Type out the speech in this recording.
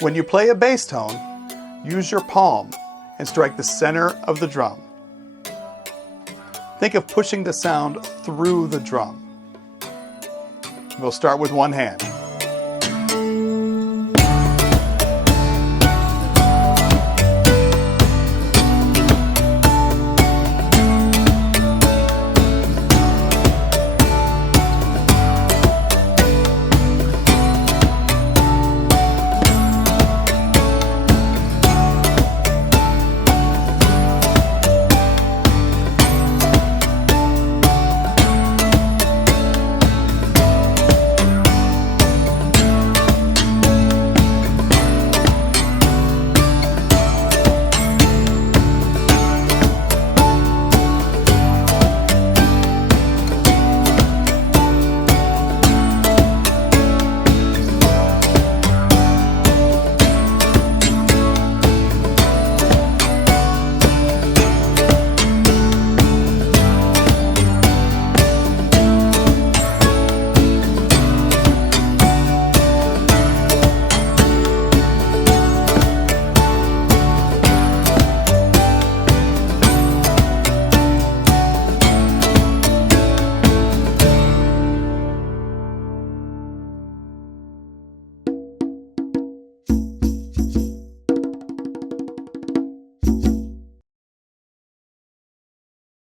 When you play a bass tone, use your palm and strike the center of the drum. Think of pushing the sound through the drum. We'll start with one hand.